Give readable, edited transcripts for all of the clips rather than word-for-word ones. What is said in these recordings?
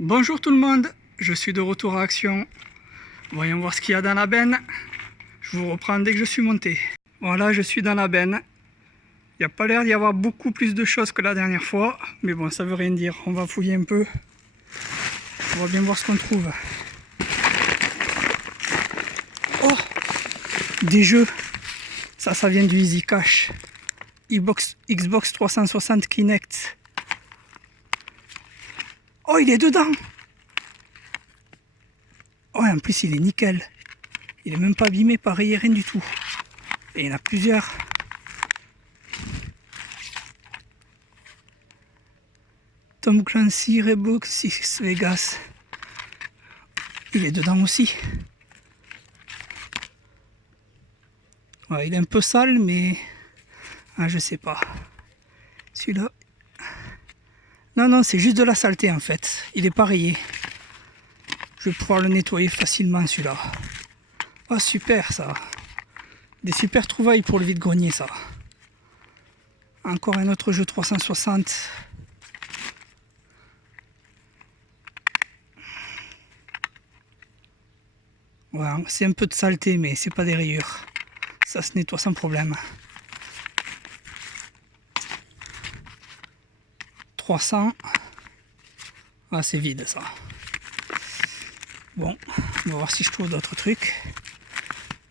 Bonjour tout le monde, je suis de retour à Action. Voyons voir ce qu'il y a dans la benne. Je vous reprends dès que je suis monté. Voilà, je suis dans la benne. Il n'y a pas l'air d'y avoir beaucoup plus de choses que la dernière fois. Mais bon, ça veut rien dire. On va fouiller un peu. On va bien voir ce qu'on trouve. Oh, des jeux. Ça vient du Easy Cash. Xbox 360 Kinect. Oh, il est dedans. Oh, en plus, il est nickel. Il est même pas abîmé, pas rayé, rien du tout. Et il y en a plusieurs. Tom Clancy, Rainbow Six Vegas. Il est dedans aussi. Ouais, il est un peu sale, mais... Ah, je sais pas. Celui-là... Non, c'est juste de la saleté, en fait. Il est pas rayé. Je vais pouvoir le nettoyer facilement, celui-là. Oh, super, ça. Des super trouvailles pour le vide-grenier, ça. Encore un autre jeu 360. Ouais, c'est un peu de saleté, mais c'est pas des rayures. Ça se nettoie sans problème. 300. Ah, c'est vide, ça. Bon, on va voir si je trouve d'autres trucs.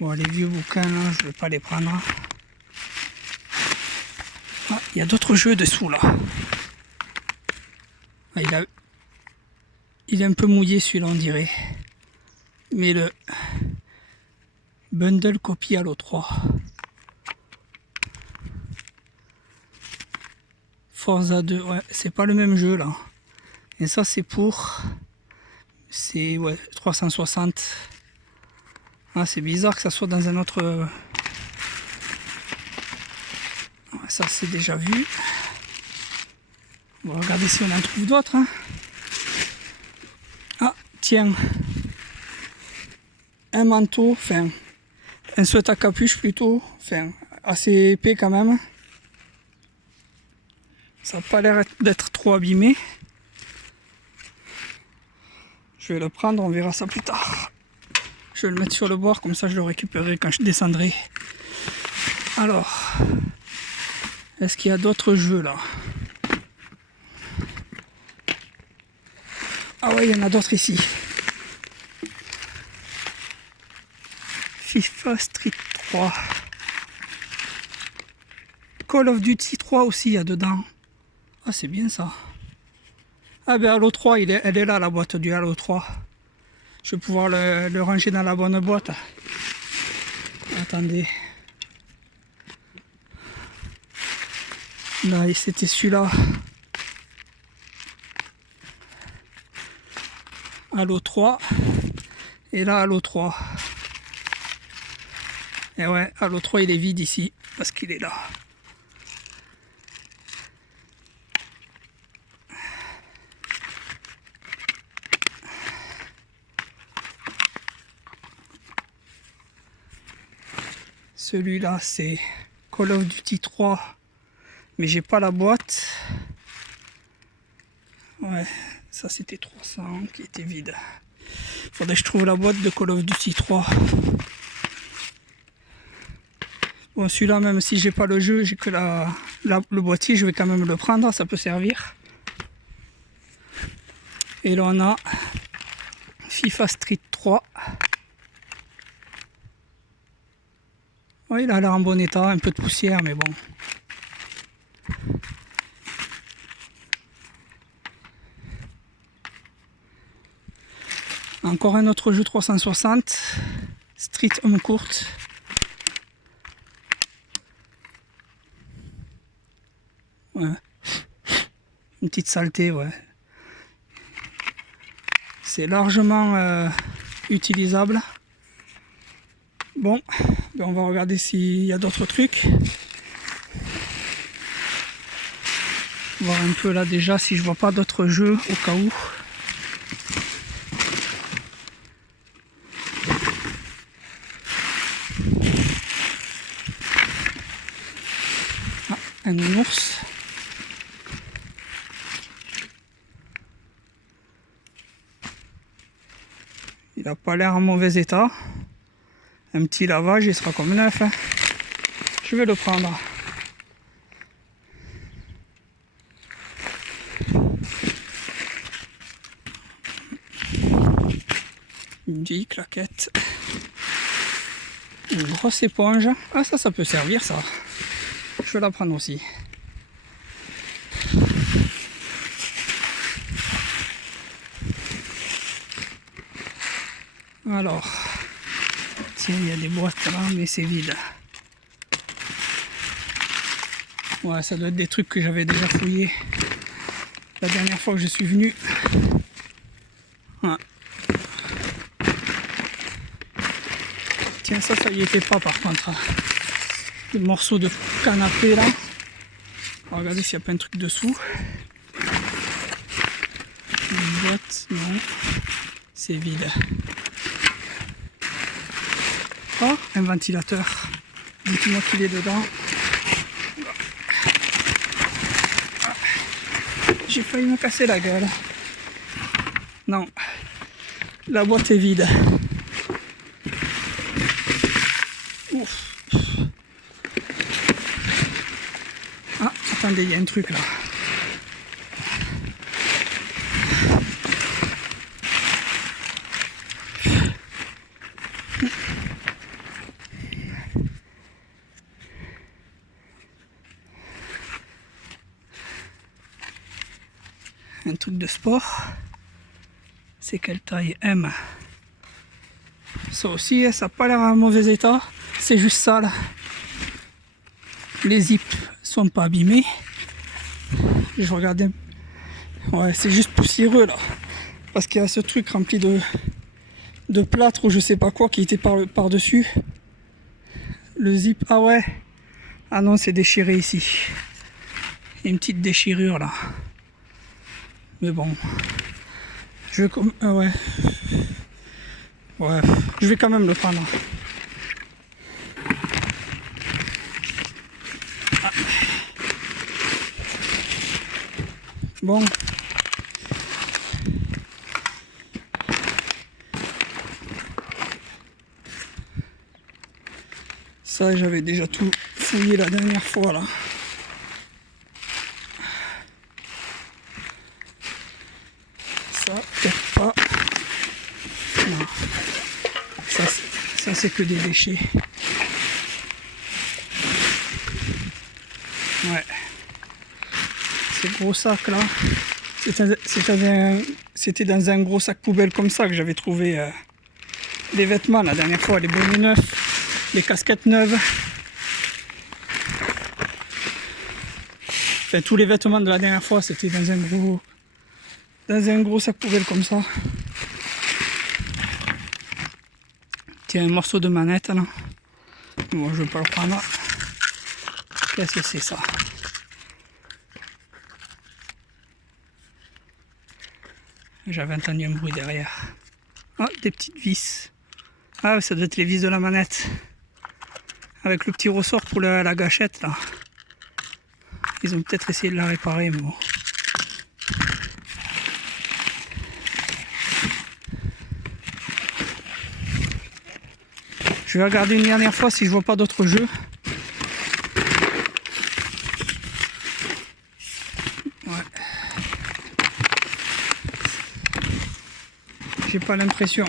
Bon, les vieux bouquins, là, je vais pas les prendre. Ah, il y a d'autres jeux dessous, là. Ah, il est un peu mouillé, celui-là, on dirait. Mais le bundle copie Halo 3. Forza 2, ouais, c'est pas le même jeu, là. Et ça, c'est pour... C'est, ouais, 360. Ah, c'est bizarre que ça soit dans un autre... Ça, c'est déjà vu. On va regarder si on en trouve d'autres. Hein. Ah, tiens. Un manteau, enfin... Un sweat à capuche plutôt. Enfin, assez épais quand même. Ça n'a pas l'air d'être trop abîmé. Je vais le prendre, on verra ça plus tard. Je vais le mettre sur le bord, comme ça je le récupérerai quand je descendrai. Alors, est-ce qu'il y a d'autres jeux là? Ah ouais, il y en a d'autres ici. FIFA Street 3. Call of Duty 3 aussi, il y a dedans. Ah, c'est bien ça. Ah ben Halo 3, elle est là, la boîte du Halo 3. Je vais pouvoir le ranger dans la bonne boîte. Attendez. Là, c'était celui-là. Halo 3. Et là, Halo 3. Et ouais, Halo 3, il est vide ici, parce qu'il est là. Celui-là, c'est Call of Duty 3, mais j'ai pas la boîte. Ouais, ça c'était 300 qui était vide. Faudrait que je trouve la boîte de Call of Duty 3. Bon, celui-là, même si j'ai pas le jeu, j'ai que le boîtier, je vais quand même le prendre, ça peut servir. Et là, on a FIFA Street 3. Oui, il a l'air en bon état, un peu de poussière, mais bon. Encore un autre jeu 360, Street Home Court. Ouais. Une petite saleté, ouais. C'est largement utilisable. Bon, ben on va regarder s'il y a d'autres trucs. Voir un peu là déjà si je vois pas d'autres jeux au cas où. Ah, un ours. Il n'a pas l'air en mauvais état. Un petit lavage, il sera comme neuf. Hein. Je vais le prendre. Une vieille claquette. Une grosse éponge. Ah ça peut servir ça. Je vais la prendre aussi. Alors, tiens, il y a des boîtes là, mais c'est vide. Ouais, ça doit être des trucs que j'avais déjà fouillés la dernière fois que je suis venu. Ouais. Tiens, ça y était pas par contre. Des morceaux de canapé là. On va regarder s'il n'y a pas un truc dessous. Une boîte, non. C'est vide. Oh, un ventilateur. Dites-moi qu'il est dedans. J'ai failli me casser la gueule. Non. La boîte est vide. Ouf. Ah, attendez, il y a un truc là. Un truc de sport. C'est quelle taille? M. Ça aussi, ça n'a pas l'air en mauvais état. C'est juste ça là. Les zips sont pas abîmés. Je regardais. Ouais, c'est juste poussiéreux là. Parce qu'il y a ce truc rempli de plâtre ou je sais pas quoi qui était par-dessus. Le zip. Ah ouais. Ah non, c'est déchiré ici. Il y a une petite déchirure là. Mais bon. Je vais comme. Ouais. Ouais. Je vais quand même le prendre. Ah. Bon. Ça, j'avais déjà tout fouillé la dernière fois là. Ça, peut-être pas. Non. Ça c'est que des déchets. Ouais. Ces gros sacs là. C'était dans un gros sac poubelle comme ça que j'avais trouvé les vêtements la dernière fois, les bonnets neufs, les casquettes neuves. Enfin, tous les vêtements de la dernière fois, c'était dans un gros sac poubelle comme ça. Tiens, un morceau de manette là. Bon, je vais pas le prendre. Qu'est-ce que c'est ça? J'avais entendu un bruit derrière. Ah, des petites vis. Ah, ça doit être les vis de la manette. Avec le petit ressort pour la gâchette là. Ils ont peut-être essayé de la réparer, mais bon. Je vais regarder une dernière fois si je vois pas d'autres jeux. Ouais. J'ai pas l'impression.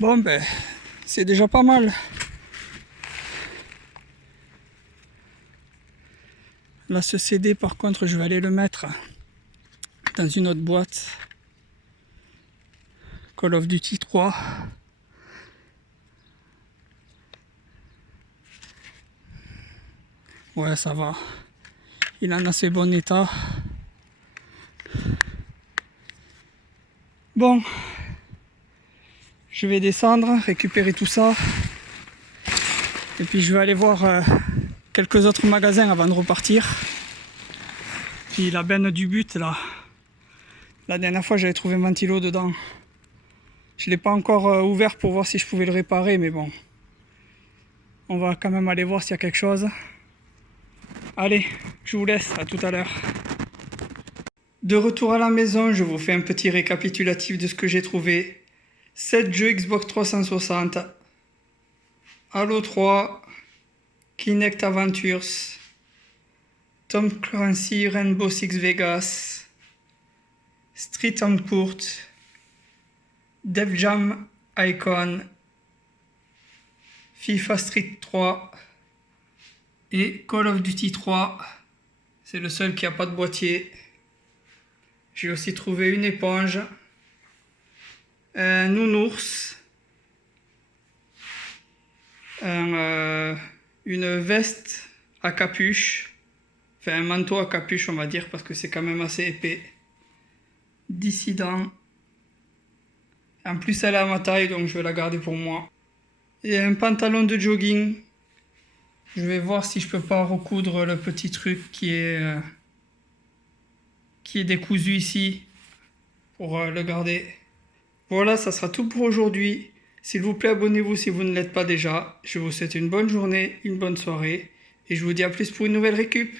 Bon ben, c'est déjà pas mal. Là, ce CD, par contre, je vais aller le mettre dans une autre boîte. Call of Duty 3. Ouais, ça va. Il en a assez bon état. Bon. Je vais descendre, récupérer tout ça. Et puis je vais aller voir quelques autres magasins avant de repartir. Puis la benne du but là. La dernière fois j'avais trouvé un ventilo dedans. Je ne l'ai pas encore ouvert pour voir si je pouvais le réparer, mais bon. On va quand même aller voir s'il y a quelque chose. Allez, je vous laisse, à tout à l'heure. De retour à la maison, je vous fais un petit récapitulatif de ce que j'ai trouvé. 7 jeux Xbox 360, Halo 3, Kinect Adventures, Tom Clancy Rainbow Six Vegas, Street and Court, Def Jam Icon, FIFA Street 3 et Call of Duty 3. C'est le seul qui n'a pas de boîtier. J'ai aussi trouvé une éponge, un nounours, une veste à capuche, enfin un manteau à capuche on va dire parce que c'est quand même assez épais, dissident, en plus elle est à ma taille donc je vais la garder pour moi, et un pantalon de jogging. Je vais voir si je peux pas recoudre le petit truc qui est décousu ici pour le garder. Voilà, ça sera tout pour aujourd'hui. S'il vous plaît, abonnez-vous si vous ne l'êtes pas déjà. Je vous souhaite une bonne journée, une bonne soirée et je vous dis à plus pour une nouvelle récup.